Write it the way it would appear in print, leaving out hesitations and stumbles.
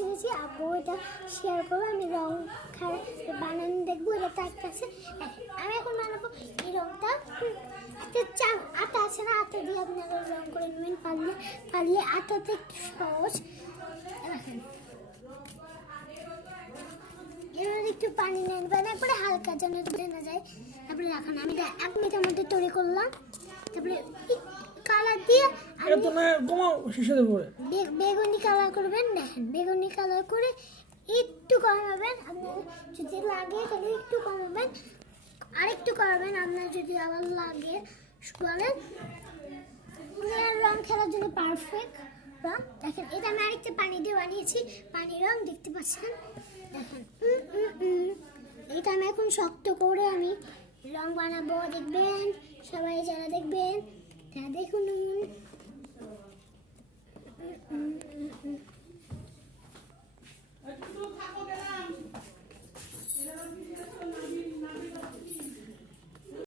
ছেড়েছি, আব্বু এটা শেয়ার করবো, আমি রং বানানো দেখবো এটা তার কাছে। আমি এখন বানাবো এই রংটা। একটা আটা আছে না, আটা দিয়ে আপনারা রং করে নেবেন, পারলে আটাতে সহজ। দেখেন এবার একটু পানি নেবেন, একবারে হালকা যেন না যায়। তারপরে রাখুন, আমি 1 মিনিটের মধ্যে তৈরি করলাম। তারপরে কালার দিয়ে বেগুনি কালার করবেন। দেখেন বেগুনি কালার করে একটু কমাবেন, আপনার যদি লাগে তাহলে একটু কমাবেন, আরেকটু কমাবেন আপনার যদি আবার লাগে বলেন। রং খেলার জন্য পারফেক্ট রং। দেখেন এটা আমি আরেকটা পানি দিয়ে বানিয়েছি, পানি রং দেখতে পাচ্ছেন। দেখেন এটা আমি এখন শক্ত করে আমি রং বানাবো, দেখবেন সবাই যারা দেখবেন তারা দেখুন।